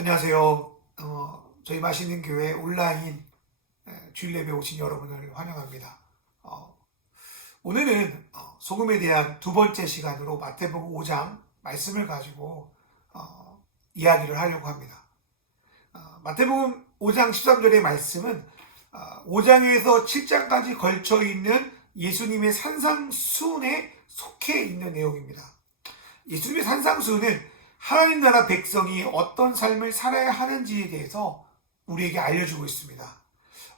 안녕하세요. 저희 맛있는 교회 온라인 주일 예배 오신 여러분을 환영합니다. 오늘은 소금에 대한 두 번째 시간으로 마태복음 5장 말씀을 가지고 이야기를 하려고 합니다. 마태복음 5장 13절의 말씀은 5장에서 7장까지 걸쳐 있는 예수님의 산상수훈에 속해 있는 내용입니다. 예수님의 산상수훈은 하나님 나라 백성이 어떤 삶을 살아야 하는지에 대해서 우리에게 알려주고 있습니다.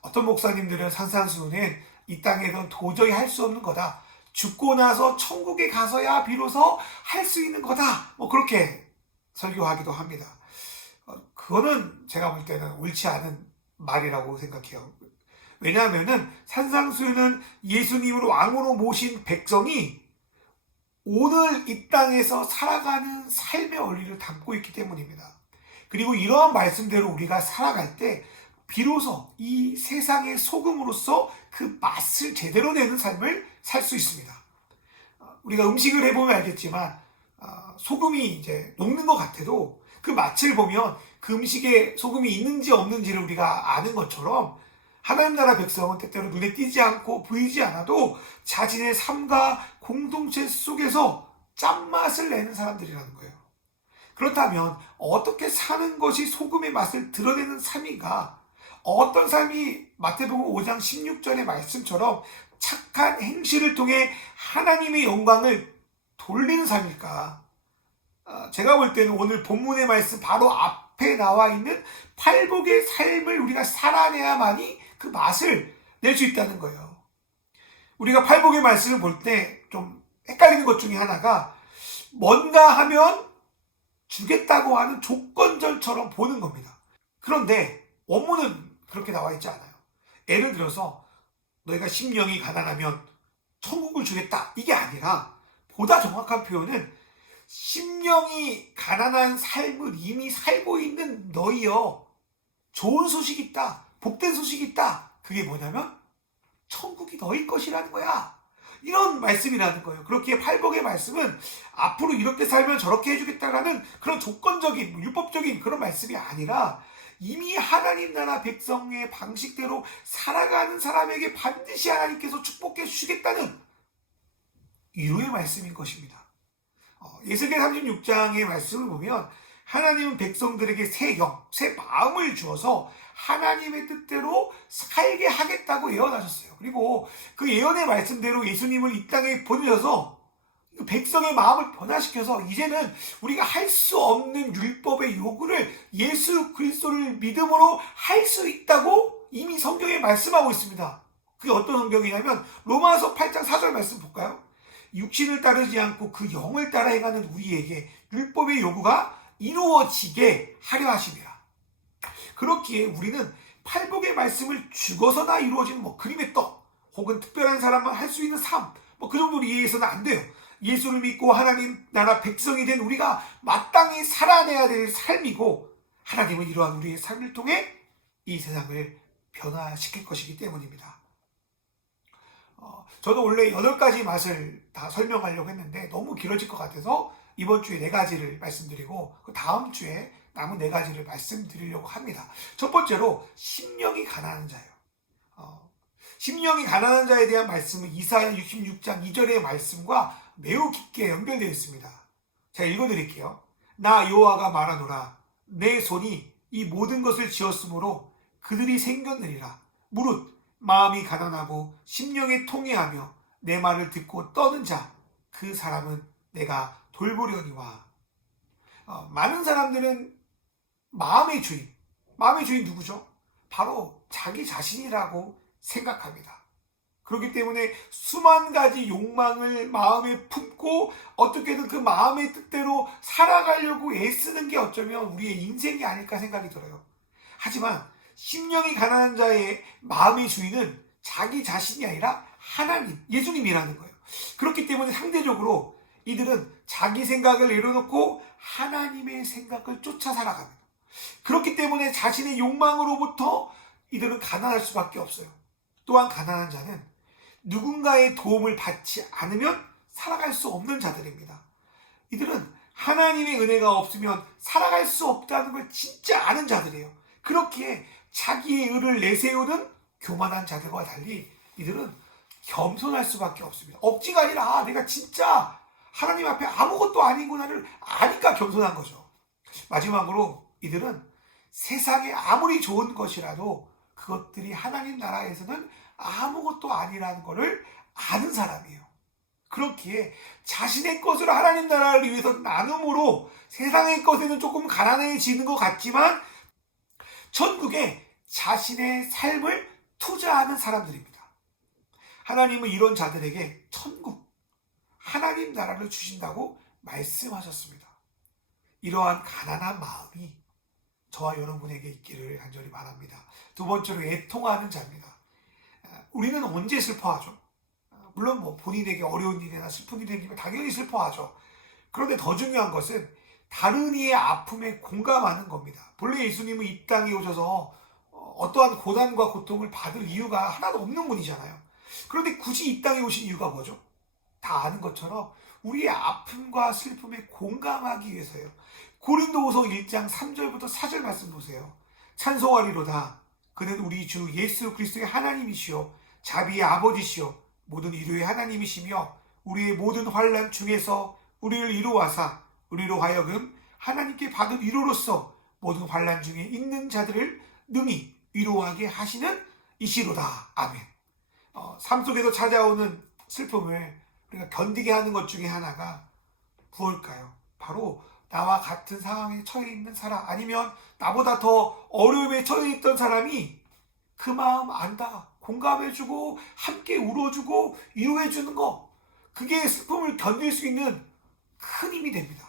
어떤 목사님들은 산상수훈은 이 땅에선 도저히 할 수 없는 거다. 죽고 나서 천국에 가서야 비로소 할 수 있는 거다. 그렇게 설교하기도 합니다. 그거는 제가 볼 때는 옳지 않은 말이라고 생각해요. 왜냐하면은 산상수훈은 예수님을 왕으로 모신 백성이 오늘 이 땅에서 살아가는 삶의 원리를 담고 있기 때문입니다. 그리고 이러한 말씀대로 우리가 살아갈 때 비로소 이 세상의 소금으로서 그 맛을 제대로 내는 삶을 살 수 있습니다. 우리가 음식을 해보면 알겠지만 소금이 이제 녹는 것 같아도 그 맛을 보면 그 음식에 소금이 있는지 없는지를 우리가 아는 것처럼 하나님 나라 백성은 때때로 눈에 띄지 않고 보이지 않아도 자신의 삶과 공동체 속에서 짠맛을 내는 사람들이라는 거예요. 그렇다면 어떻게 사는 것이 소금의 맛을 드러내는 삶인가? 어떤 삶이 마태복음 5장 16절의 말씀처럼 착한 행실을 통해 하나님의 영광을 돌리는 삶일까? 제가 볼 때는 오늘 본문의 말씀 바로 앞에 나와 있는 팔복의 삶을 우리가 살아내야만이 그 맛을 낼 수 있다는 거예요. 우리가 팔복의 말씀을 볼 때 좀 헷갈리는 것 중에 하나가 뭔가 하면 주겠다고 하는 조건절처럼 보는 겁니다. 그런데 원문은 그렇게 나와 있지 않아요. 예를 들어서 너희가 심령이 가난하면 천국을 주겠다. 이게 아니라 보다 정확한 표현은 심령이 가난한 삶을 이미 살고 있는 너희여, 좋은 소식이 있다. 복된 소식이 있다. 그게 뭐냐면 천국이 너희 것이라는 거야. 이런 말씀이라는 거예요. 그렇기에 팔복의 말씀은 앞으로 이렇게 살면 저렇게 해주겠다라는 그런 조건적인 율법적인 그런 말씀이 아니라 이미 하나님 나라 백성의 방식대로 살아가는 사람에게 반드시 하나님께서 축복해 주시겠다는 위로의 말씀인 것입니다. 예수겔 36장의 말씀을 보면 하나님은 백성들에게 새 영, 새 마음을 주어서 하나님의 뜻대로 살게 하겠다고 예언하셨어요. 그리고 그 예언의 말씀대로 예수님을 이 땅에 보내셔서 백성의 마음을 변화시켜서 이제는 우리가 할 수 없는 율법의 요구를 예수 그리스도를 믿음으로 할 수 있다고 이미 성경에 말씀하고 있습니다. 그게 어떤 성경이냐면 로마서 8장 4절 말씀 볼까요? 육신을 따르지 않고 그 영을 따라 행하는 우리에게 율법의 요구가 이루어지게 하려 하심이라. 그렇기에 우리는 팔복의 말씀을 죽어서나 이루어지는 그림의 떡 혹은 특별한 사람만 할 수 있는 삶 그 정도로 이해해서는 안 돼요. 예수를 믿고 하나님 나라 백성이 된 우리가 마땅히 살아내야 될 삶이고 하나님은 이러한 우리의 삶을 통해 이 세상을 변화시킬 것이기 때문입니다. 저도 원래 8가지 맛을 다 설명하려고 했는데 너무 길어질 것 같아서 이번 주에 4가지를 말씀드리고 그 다음 주에 남은 4가지를 말씀드리려고 합니다. 첫 번째로 심령이 가난한 자예요. 심령이 가난한 자에 대한 말씀은 이사야 66장 2절의 말씀과 매우 깊게 연결되어 있습니다. 제가 읽어드릴게요. 나 여호와가 말하노라. 내 손이 이 모든 것을 지었으므로 그들이 생겼느니라. 무릇 마음이 가난하고 심령에 통회하며 내 말을 듣고 떠는 자, 그 사람은 내가 돌보려니와. 많은 사람들은 마음의 주인 누구죠? 바로 자기 자신이라고 생각합니다. 그렇기 때문에 수만 가지 욕망을 마음에 품고 어떻게든 그 마음의 뜻대로 살아가려고 애쓰는 게 어쩌면 우리의 인생이 아닐까 생각이 들어요. 하지만 심령이 가난한 자의 마음의 주인은 자기 자신이 아니라 하나님, 예수님이라는 거예요. 그렇기 때문에 상대적으로 이들은 자기 생각을 내려놓고 하나님의 생각을 쫓아 살아갑니다. 그렇기 때문에 자신의 욕망으로부터 이들은 가난할 수밖에 없어요. 또한 가난한 자는 누군가의 도움을 받지 않으면 살아갈 수 없는 자들입니다. 이들은 하나님의 은혜가 없으면 살아갈 수 없다는 걸 진짜 아는 자들이에요. 그렇기에 자기의 의를 내세우는 교만한 자들과 달리 이들은 겸손할 수밖에 없습니다. 억지가 아니라 내가 진짜 하나님 앞에 아무것도 아니구나를 아니까 겸손한 거죠. 마지막으로 이들은 세상에 아무리 좋은 것이라도 그것들이 하나님 나라에서는 아무것도 아니라는 것을 아는 사람이에요. 그렇기에 자신의 것을 하나님 나라를 위해서 나눔으로 세상의 것에는 조금 가난해지는 것 같지만 천국에 자신의 삶을 투자하는 사람들입니다. 하나님은 이런 자들에게 천국, 하나님 나라를 주신다고 말씀하셨습니다. 이러한 가난한 마음이 저와 여러분에게 있기를 간절히 바랍니다. 두 번째로 애통하는 자입니다. 우리는 언제 슬퍼하죠? 물론 본인에게 어려운 일이나 슬픈 일이 생기면 당연히 슬퍼하죠. 그런데 더 중요한 것은 다른 이의 아픔에 공감하는 겁니다. 본래 예수님은 이 땅에 오셔서 어떠한 고난과 고통을 받을 이유가 하나도 없는 분이잖아요. 그런데 굳이 이 땅에 오신 이유가 뭐죠? 다 아는 것처럼 우리의 아픔과 슬픔에 공감하기 위해서예요. 고린도후서 1장 3절부터 4절 말씀 보세요. 찬송하리로다. 그는 우리 주 예수 그리스도의 하나님이시요 자비의 아버지시요 모든 이루의 하나님이시며 우리의 모든 환난 중에서 우리를 이루와사 우리로 하여금 하나님께 받은 위로로서 모든 환난 중에 있는 자들을 능히 위로하게 하시는 이시로다. 아멘. 삶 속에서 찾아오는 슬픔을 우리가 견디게 하는 것 중에 하나가 무엇일까요? 바로 나와 같은 상황에 처해 있는 사람, 아니면 나보다 더 어려움에 처해 있던 사람이 그 마음 안다, 공감해주고 함께 울어주고 위로해주는 거, 그게 슬픔을 견딜 수 있는 큰 힘이 됩니다.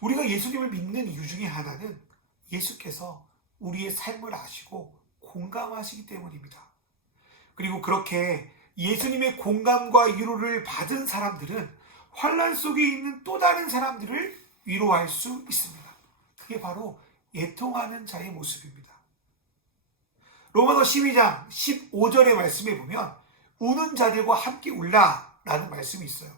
우리가 예수님을 믿는 이유 중에 하나는 예수께서 우리의 삶을 아시고 공감하시기 때문입니다. 그리고 그렇게 예수님의 공감과 위로를 받은 사람들은 환난 속에 있는 또 다른 사람들을 위로할 수 있습니다. 그게 바로 애통하는 자의 모습입니다. 로마서 12장 15절의 말씀에 보면 우는 자들과 함께 울라라는 말씀이 있어요.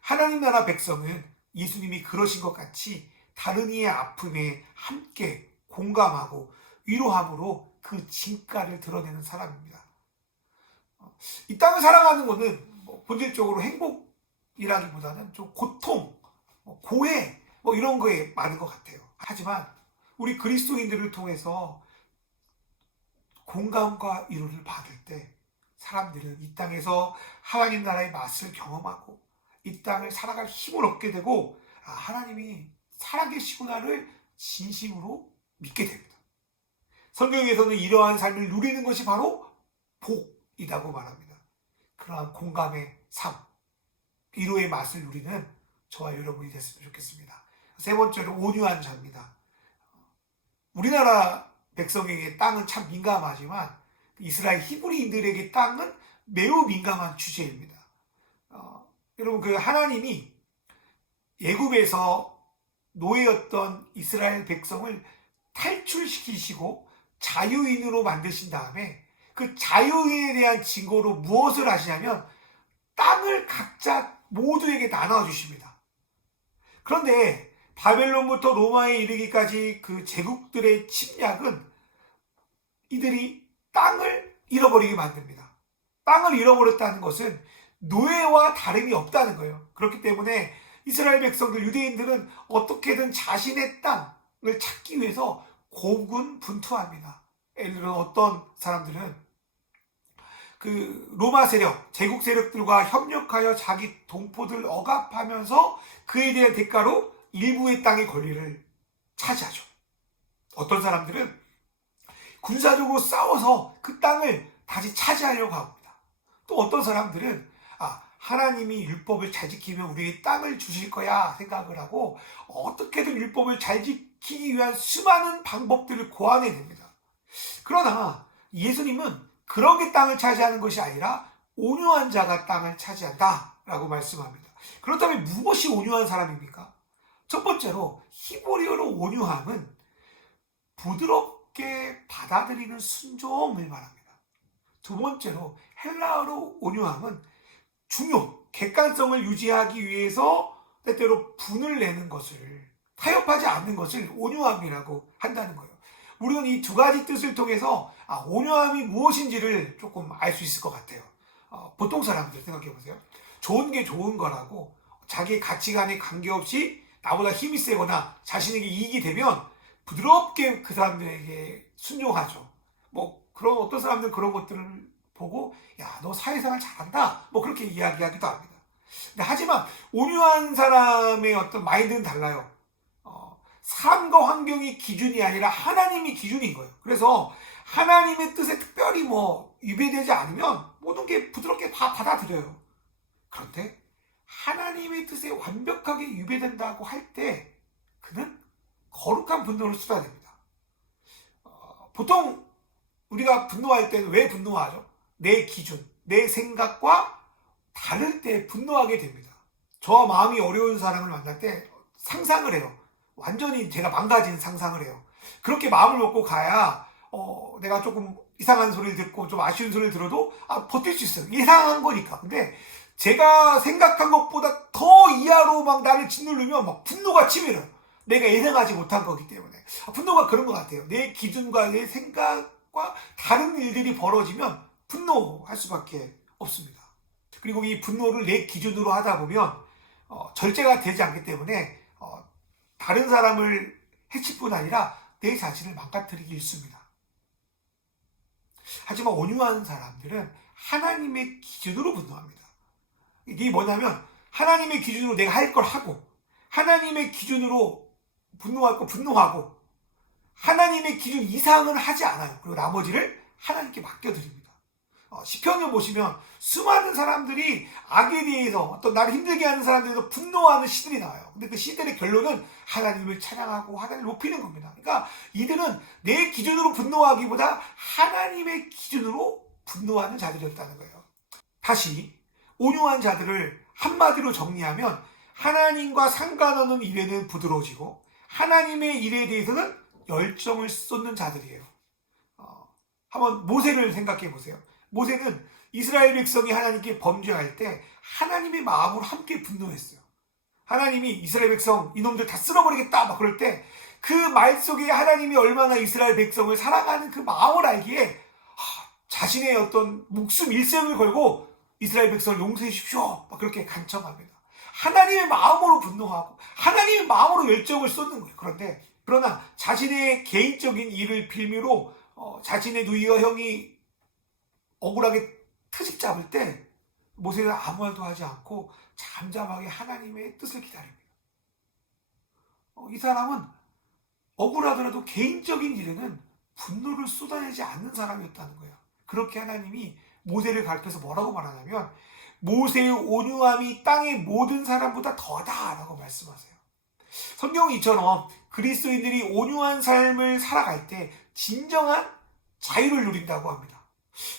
하나님 나라 백성은 예수님이 그러신 것 같이 다른 이의 아픔에 함께 공감하고 위로함으로 그 진가를 드러내는 사람입니다. 이 땅을 살아가는 것은 본질적으로 행복이라기보다는 좀 고통, 고해 이런 거에 많은 것 같아요. 하지만 우리 그리스도인들을 통해서 공감과 위로를 받을 때 사람들은 이 땅에서 하나님 나라의 맛을 경험하고 이 땅을 살아갈 힘을 얻게 되고 하나님이 살아계시구나를 진심으로 믿게 됩니다. 성경에서는 이러한 삶을 누리는 것이 바로 복이라고 말합니다. 그러한 공감의 삶, 위로의 맛을 누리는 저와 여러분이 됐으면 좋겠습니다. 세 번째로 온유한 자입니다. 우리나라 백성에게 땅은 참 민감하지만 이스라엘 히브리인들에게 땅은 매우 민감한 주제입니다. 여러분, 그 하나님이 애굽에서 노예였던 이스라엘 백성을 탈출시키시고 자유인으로 만드신 다음에 그 자유인에 대한 증거로 무엇을 하시냐면 땅을 각자 모두에게 나눠주십니다. 그런데 바벨론부터 로마에 이르기까지 그 제국들의 침략은 이들이 땅을 잃어버리게 만듭니다. 땅을 잃어버렸다는 것은 노예와 다름이 없다는 거예요. 그렇기 때문에 이스라엘 백성들, 유대인들은 어떻게든 자신의 땅을 찾기 위해서 고군분투합니다. 예를 들어 어떤 사람들은 그 로마 세력, 제국 세력들과 협력하여 자기 동포들을 억압하면서 그에 대한 대가로 일부의 땅의 권리를 차지하죠. 어떤 사람들은 군사적으로 싸워서 그 땅을 다시 차지하려고 합니다. 또 어떤 사람들은 하나님이 율법을 잘 지키면 우리에게 땅을 주실 거야 생각을 하고 어떻게든 율법을 잘 지키기 위한 수많은 방법들을 고안해냅니다. 그러나 예수님은 그렇게 땅을 차지하는 것이 아니라 온유한 자가 땅을 차지한다라고 말씀합니다. 그렇다면 무엇이 온유한 사람입니까? 첫 번째로 히브리어로 온유함은 부드럽게 받아들이는 순종을 말합니다. 두 번째로 헬라어로 온유함은 중요, 객관성을 유지하기 위해서 때때로 분을 내는 것을, 타협하지 않는 것을 온유함이라고 한다는 거예요. 우리는 이 두 가지 뜻을 통해서 온유함이 무엇인지를 조금 알 수 있을 것 같아요. 보통 사람들 생각해 보세요. 좋은 게 좋은 거라고, 자기의 가치관에 관계없이 나보다 힘이 세거나 자신에게 이익이 되면 부드럽게 그 사람들에게 순종하죠. 뭐 그런 어떤 사람들은 그런 것들을 보고 야, 너 사회생활 잘한다, 뭐 그렇게 이야기하기도 합니다. 근데 하지만 온유한 사람의 어떤 마인드는 달라요. 삶과 환경이 기준이 아니라 하나님이 기준인 거예요. 그래서 하나님의 뜻에 특별히 뭐 위배되지 않으면 모든 게 부드럽게 다 받아들여요. 그런데 하나님의 뜻에 완벽하게 위배된다고 할 때 그는 거룩한 분노를 쏟아냅니다. 보통 우리가 분노할 때는 왜 분노하죠? 내 기준, 내 생각과 다를 때 분노하게 됩니다. 저와 마음이 어려운 사람을 만날 때 상상을 해요. 완전히 제가 망가진 상상을 해요. 그렇게 마음을 먹고 가야 내가 조금 이상한 소리를 듣고 좀 아쉬운 소리를 들어도 버틸 수 있어요. 이상한 거니까. 근데 제가 생각한 것보다 더 이하로 막 나를 짓누르면 막 분노가 치밀어요. 내가 예상하지 못한 거기 때문에. 분노가 그런 것 같아요. 내 기준과 내 생각과 다른 일들이 벌어지면 분노할 수밖에 없습니다. 그리고 이 분노를 내 기준으로 하다 보면 절제가 되지 않기 때문에 다른 사람을 해칠 뿐 아니라 내 자신을 망가뜨리기 일쑤입니다. 하지만 온유한 사람들은 하나님의 기준으로 분노합니다. 이게 뭐냐면 하나님의 기준으로 내가 할 걸 하고, 하나님의 기준으로 분노할 거 분노하고, 하나님의 기준 이상은 하지 않아요. 그리고 나머지를 하나님께 맡겨드립니다. 시편을 보시면 수많은 사람들이 악에 대해서, 어떤 나를 힘들게 하는 사람들에서 분노하는 시들이 나와요. 근데 그 시들의 결론은 하나님을 찬양하고 하나님을 높이는 겁니다. 그러니까 이들은 내 기준으로 분노하기보다 하나님의 기준으로 분노하는 자들이었다는 거예요. 다시 온유한 자들을 한마디로 정리하면 하나님과 상관없는 일에는 부드러워지고 하나님의 일에 대해서는 열정을 쏟는 자들이에요. 한번 모세를 생각해 보세요. 모세는 이스라엘 백성이 하나님께 범죄할 때 하나님의 마음으로 함께 분노했어요. 하나님이 이스라엘 백성 이놈들 다 쓸어버리겠다 막 그럴 때 그 말 속에 하나님이 얼마나 이스라엘 백성을 사랑하는 그 마음을 알기에 자신의 어떤 목숨 일생을 걸고 이스라엘 백성을 용서해 주십시오 막 그렇게 간청합니다. 하나님의 마음으로 분노하고 하나님의 마음으로 열정을 쏟는 거예요. 그러나 자신의 개인적인 일을 빌미로 자신의 누이와 형이 억울하게 트집 잡을 때 모세는 아무 말도 하지 않고 잠잠하게 하나님의 뜻을 기다립니다. 이 사람은 억울하더라도 개인적인 일에는 분노를 쏟아내지 않는 사람이었다는 거예요. 그렇게 하나님이 모세를 가르쳐서 뭐라고 말하냐면 모세의 온유함이 땅의 모든 사람보다 더다라고 말씀하세요. 성경이 이처럼 그리스도인들이 온유한 삶을 살아갈 때 진정한 자유를 누린다고 합니다.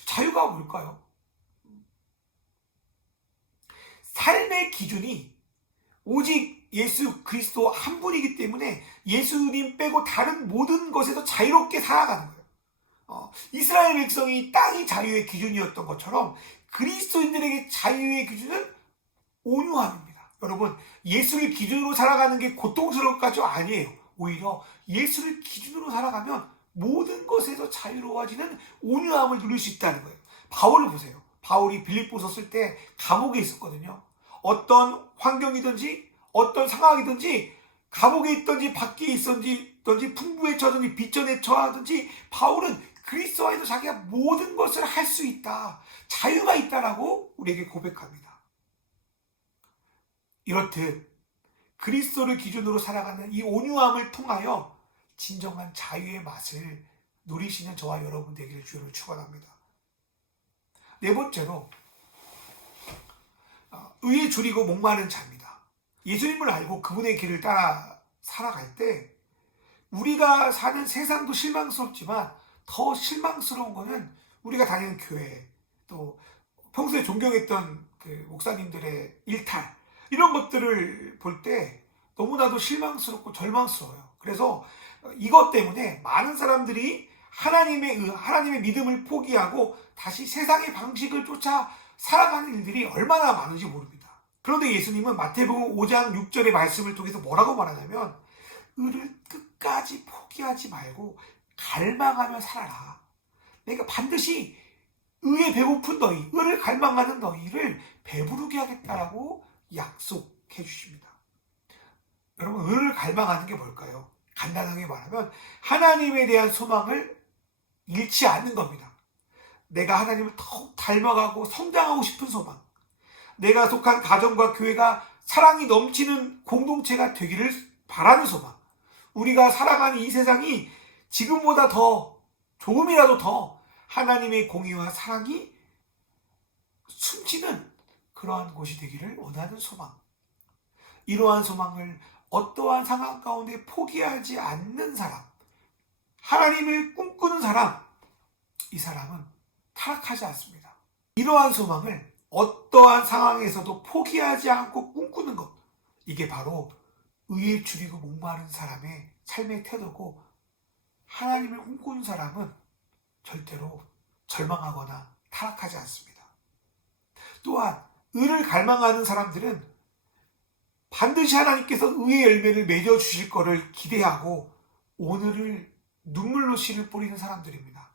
자유가 뭘까요? 삶의 기준이 오직 예수 그리스도 한 분이기 때문에 예수님 빼고 다른 모든 것에서 자유롭게 살아가는 거예요. 이스라엘 백성이 땅이 자유의 기준이었던 것처럼 그리스도인들에게 자유의 기준은 온유함입니다. 여러분, 예수를 기준으로 살아가는 게 고통스러울 것까지 아니에요. 오히려 예수를 기준으로 살아가면 모든 것에서 자유로워지는 온유함을 누릴 수 있다는 거예요. 바울을 보세요. 바울이 빌립보서 쓸 때 감옥에 있었거든요. 어떤 환경이든지 어떤 상황이든지 감옥에 있든지 밖에 있든지 풍부에 처하든지 빚전에 처하든지 바울은 그리스도 안에서 자기가 모든 것을 할 수 있다. 자유가 있다라고 우리에게 고백합니다. 이렇듯 그리스도를 기준으로 살아가는 이 온유함을 통하여 진정한 자유의 맛을 누리시는 저와 여러분 되기를 주로 축원합니다. 네 번째로 의에 줄이고 목마른 자입니다. 예수님을 알고 그분의 길을 따라 살아갈 때 우리가 사는 세상도 실망스럽지만 더 실망스러운 거는 우리가 다니는 교회, 또 평소에 존경했던 그 목사님들의 일탈, 이런 것들을 볼 때 너무나도 실망스럽고 절망스러워요. 그래서 이것 때문에 많은 사람들이 하나님의 믿음을 포기하고 다시 세상의 방식을 쫓아 살아가는 일들이 얼마나 많은지 모릅니다. 그런데 예수님은 마태복음 5장 6절의 말씀을 통해서 뭐라고 말하냐면 의를 끝까지 포기하지 말고 갈망하며 살아라. 그러니까 반드시 의에 배고픈 너희, 의를 갈망하는 너희를 배부르게 하겠다라고 약속해 주십니다. 여러분, 의를 갈망하는 게 뭘까요? 간단하게 말하면 하나님에 대한 소망을 잃지 않는 겁니다. 내가 하나님을 더욱 닮아가고 성장하고 싶은 소망, 내가 속한 가정과 교회가 사랑이 넘치는 공동체가 되기를 바라는 소망, 우리가 살아가는 이 세상이 지금보다 더 조금이라도 더 하나님의 공의와 사랑이 숨치는 그러한 곳이 되기를 원하는 소망. 이러한 소망을 어떠한 상황 가운데 포기하지 않는 사람, 하나님을 꿈꾸는 사람, 이 사람은 타락하지 않습니다. 이러한 소망을 어떠한 상황에서도 포기하지 않고 꿈꾸는 것, 이게 바로 의에 줄이고 목마른 사람의 삶의 태도고, 하나님을 꿈꾸는 사람은 절대로 절망하거나 타락하지 않습니다. 또한 의를 갈망하는 사람들은 반드시 하나님께서 의의 열매를 맺어주실 것을 기대하고 오늘을 눈물로 씨를 뿌리는 사람들입니다.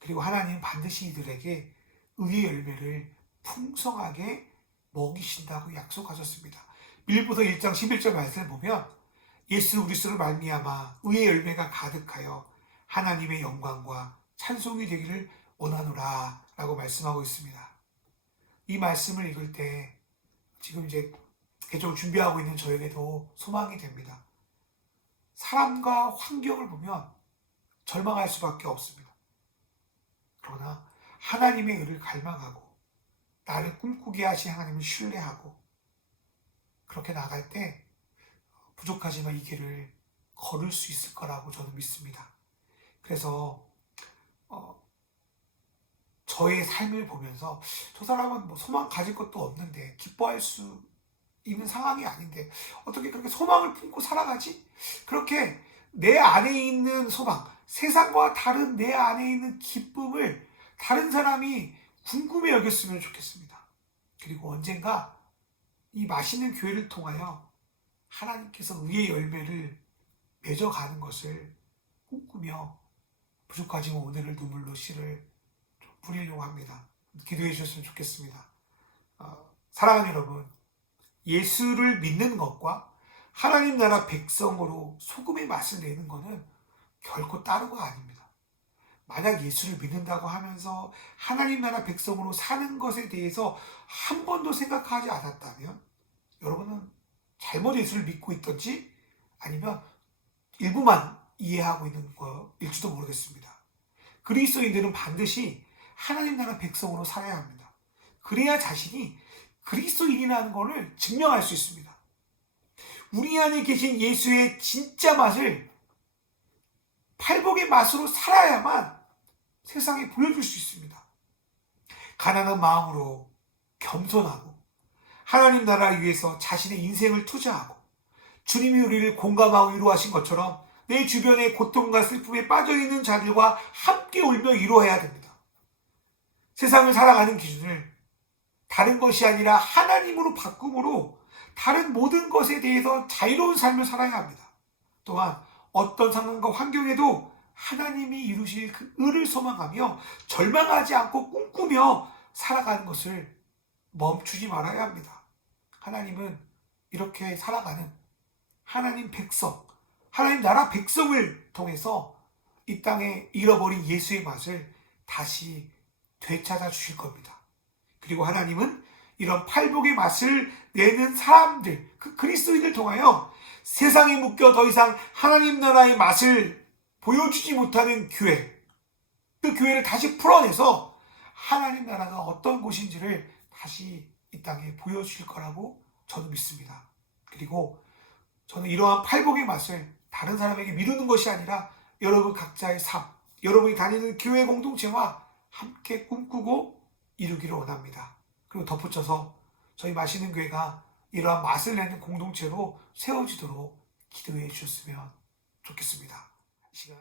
그리고 하나님은 반드시 이들에게 의의 열매를 풍성하게 먹이신다고 약속하셨습니다. 빌립보서 1장 11절 말씀을 보면 예수 그리스도를 말미암아 의의 열매가 가득하여 하나님의 영광과 찬송이 되기를 원하노라 라고 말씀하고 있습니다. 이 말씀을 읽을 때 지금 이제 개종을 준비하고 있는 저에게도 소망이 됩니다. 사람과 환경을 보면 절망할 수밖에 없습니다. 그러나 하나님의 의를 갈망하고 나를 꿈꾸게 하신 하나님을 신뢰하고 그렇게 나갈 때 부족하지만 이 길을 걸을 수 있을 거라고 저는 믿습니다. 그래서 저의 삶을 보면서 저 사람은 뭐 소망 가질 것도 없는데 기뻐할 수 있는 상황이 아닌데 어떻게 그렇게 소망을 품고 살아가지? 그렇게 내 안에 있는 소망, 세상과 다른 내 안에 있는 기쁨을 다른 사람이 궁금해 여겼으면 좋겠습니다. 그리고 언젠가 이 맛있는 교회를 통하여 하나님께서 의의 열매를 맺어가는 것을 꿈꾸며 부족하지만 오늘을 눈물로 씨를 뿌리려고 합니다. 기도해 주셨으면 좋겠습니다. 사랑하는 여러분, 예수를 믿는 것과 하나님 나라 백성으로 소금의 맛을 내는 것은 결코 따로가 아닙니다. 만약 예수를 믿는다고 하면서 하나님 나라 백성으로 사는 것에 대해서 한 번도 생각하지 않았다면 여러분은 잘못 예수를 믿고 있던지 아니면 일부만 이해하고 있는 거일지도 모르겠습니다. 그리스도인들은 반드시 하나님 나라 백성으로 살아야 합니다. 그래야 자신이 그리스도인이라는 것을 증명할 수 있습니다. 우리 안에 계신 예수의 진짜 맛을 팔복의 맛으로 살아야만 세상에 보여줄 수 있습니다. 가난한 마음으로 겸손하고 하나님 나라를 위해서 자신의 인생을 투자하고 주님이 우리를 공감하고 위로하신 것처럼 내 주변의 고통과 슬픔에 빠져있는 자들과 함께 울며 위로해야 됩니다. 세상을 살아가는 기준을 다른 것이 아니라 하나님으로 바꿈으로 다른 모든 것에 대해서 자유로운 삶을 살아야 합니다. 또한 어떤 상황과 환경에도 하나님이 이루실 그 의를 소망하며 절망하지 않고 꿈꾸며 살아가는 것을 멈추지 말아야 합니다. 하나님은 이렇게 살아가는 하나님 백성, 하나님 나라 백성을 통해서 이 땅에 잃어버린 예수의 맛을 다시 되찾아 주실 겁니다. 그리고 하나님은 이런 팔복의 맛을 내는 사람들, 그 그리스도인을 통하여 세상에 묶여 더 이상 하나님 나라의 맛을 보여주지 못하는 교회, 그 교회를 다시 풀어내서 하나님 나라가 어떤 곳인지를 다시 이 땅에 보여주실 거라고 저는 믿습니다. 그리고 저는 이러한 팔복의 맛을 다른 사람에게 미루는 것이 아니라 여러분 각자의 삶, 여러분이 다니는 교회 공동체와 함께 꿈꾸고 이루기를 원합니다. 그리고 덧붙여서 저희 맛있는 교회가 이러한 맛을 내는 공동체로 세워지도록 기도해 주셨으면 좋겠습니다. 이 시간